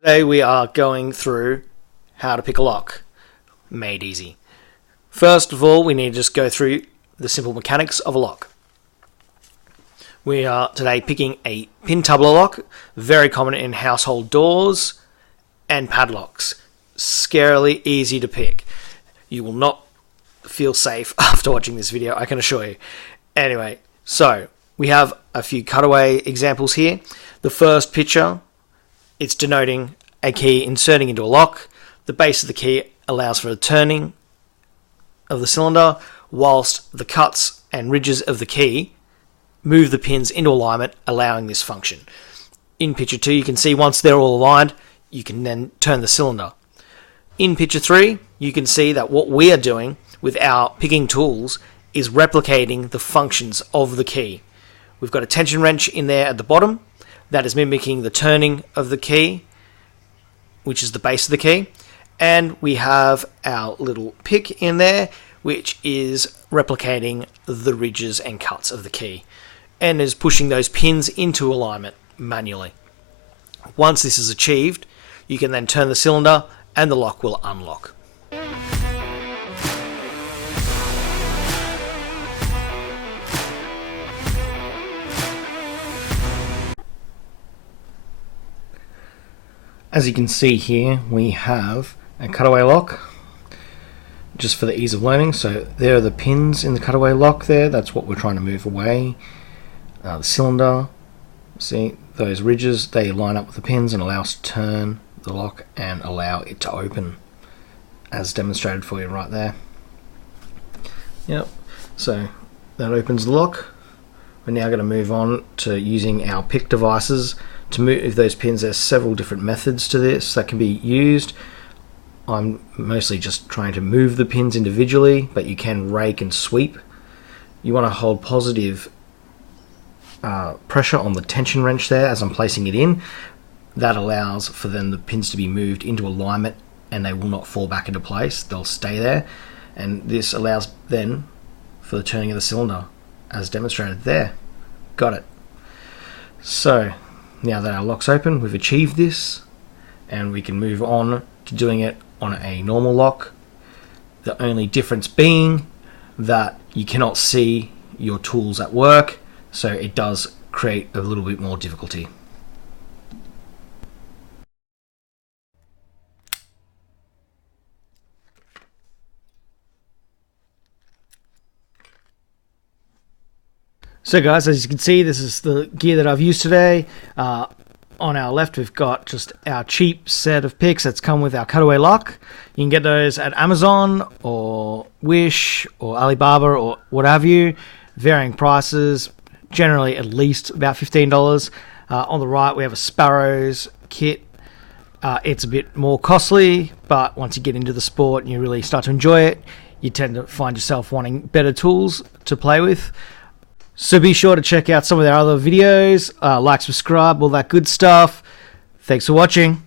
Today we are going through how to pick a lock, made easy. First of all, we need to just go through the simple mechanics of a lock. We are today picking a pin tubular lock, very common in household doors and padlocks. Scarily easy to pick. You will not feel safe after watching this video, I can assure you. Anyway, so we have a few cutaway examples here. The first picture, it's denoting a key inserting into a lock. The base of the key allows for the turning of the cylinder, whilst the cuts and ridges of the key move the pins into alignment, allowing this function. In picture 2, you can see once they're all aligned, you can then turn the cylinder. In picture 3, you can see that what we are doing with our picking tools is replicating the functions of the key. We've got a tension wrench in there at the bottom that is mimicking the turning of the key, which is the base of the key. And we have our little pick in there, which is replicating the ridges and cuts of the key, and is pushing those pins into alignment manually. Once this is achieved, you can then turn the cylinder and the lock will unlock. As you can see here, we have a cutaway lock, just for the ease of learning. So there are the pins in the cutaway lock there, that's what we're trying to move away. The cylinder, see those ridges, they line up with the pins and allow us to turn the lock and allow it to open, as demonstrated for you right there. Yep, so that opens the lock. We're now going to move on to using our pick devices to move those pins. There's several different methods to this that can be used. I'm mostly just trying to move the pins individually, but you can rake and sweep. You want to hold positive pressure on the tension wrench there as I'm placing it in. That allows for then the pins to be moved into alignment and they will not fall back into place, they'll stay there. And this allows then for the turning of the cylinder as demonstrated there. Got it. So now that our lock's open, we've achieved this and we can move on to doing it on a normal lock. The only difference being that you cannot see your tools at work, so it does create a little bit more difficulty. So guys, as you can see, this is the gear that I've used today. On our left, we've got just our cheap set of picks that's come with our cutaway lock. You can get those at Amazon or Wish or Alibaba or what have you. Varying prices, generally at least about $15. On the right, we have a Sparrows kit. It's a bit more costly, but once you get into the sport and you really start to enjoy it, you tend to find yourself wanting better tools to play with. So be sure to check out some of their other videos, like, subscribe, all that good stuff. Thanks for watching.